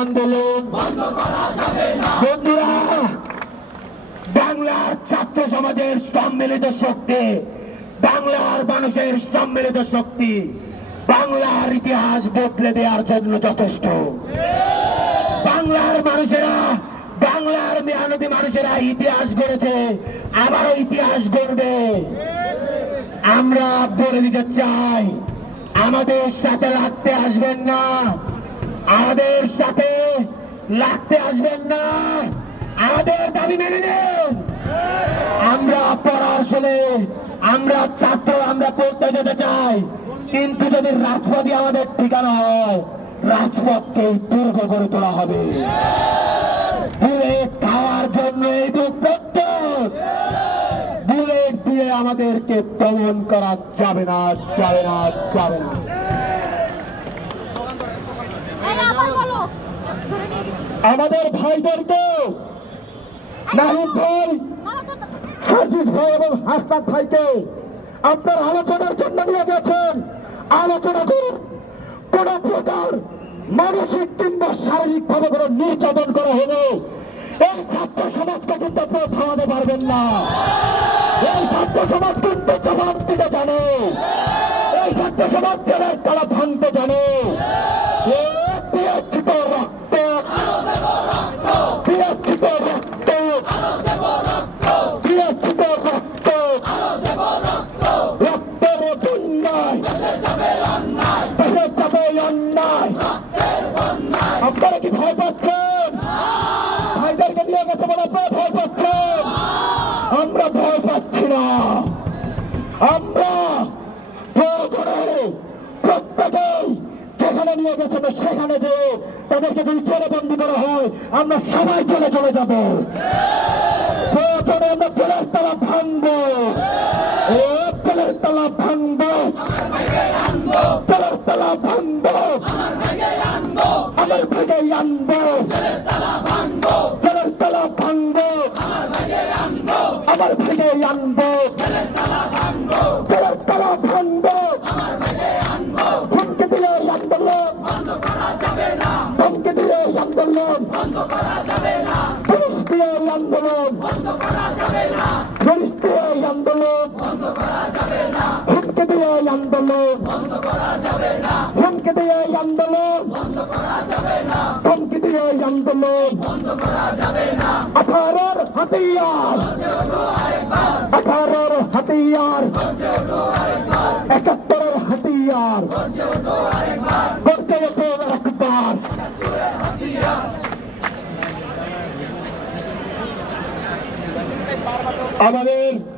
আন্দোলন। বন্ধুরা, বাংলার ছাত্র সমাজের সম্মিলিত শক্তি, বাংলার মানুষের সম্মিলিত শক্তি, বাংলার ইতিহাস বদলে দেওয়ার জন্য যথেষ্ট। বাংলার মানুষেরা, বাংলার মেহনতি মানুষেরা ইতিহাস গড়েছে, আবারও ইতিহাস গড়বে। আমরা বলে দিতে চাই, আমাদের সাথে লাগতে আসবেন না। সাথে লাগতে আসবেন না। আমাদের দাবি মেনে নেন। আমরা পড়াশোনে আমরা ছাত্র, আমরা পড়তে যেতে চাই। কিন্তু যদি রাজপথই আমাদের ঠিকানা হয়, রাজপথকে দুর্গ করে তোলা হবে। বুলেট খাওয়ার জন্য এই বুক প্রস্তুত। বুলেট দিয়ে আমাদেরকে দমন করা যাবে না যাবে না যাবে না এই আবার বলো ধরে নিয়ে গেছি আমাদের ভাইদেরকে নাহিদ ভাই না। ভাই এবং হাসনাত ভাইকে আপনার আলোচনার জন্য নিয়ে গেছেন। আলোচনা করুন। কোন প্রকার মানসিক কিংবা শারীরিক ভাবে কোনো নির্যাতন করা হলো। এই ছাত্র সমাজকে কিন্তু আপনারা থামাতে পারবেন না। এই ছাত্র সমাজ কিন্তু জবাব দিতে জানে। এই ছাত্র সমাজ জেলার তালা ভাঙতে জানে। আপনারা কি ভয় পাচ্ছেন ভাইদেরকে নিয়ে গেছে বলে যেখানে নিয়ে গেছে সেখানে যে তাদেরকে যদি জেলে বন্দি করা হয়, আমরা সবাই চলে চলে যাব। আমরা জেলের তালা ভাঙবো। জেলের তালা ভাঙবো। জেলের তালা ভাঙবো। আমার ভেগে আনব। জেলের তালা ভাঙবো। আমার ভেগে আনব। জেলের তালা ভাঙবো হুমকি দিয়ে আন্দোলন হুমকি দিয়ে আন্দোলন। পুলিশ দিয়ে আন্দোলন। পুলিশ দিয়ে আন্দোলন হুমকি দিয়ে আন্দোলন। হুমকি দিয়ে আন্দোলন। হুমকি দিয়ে আন্দোলন। আঠারোর হাতিয়ার। আঠারোর হাতিয়ার। একাত্তরের হাতিয়ার। করতে যেতে একবার। আমাদের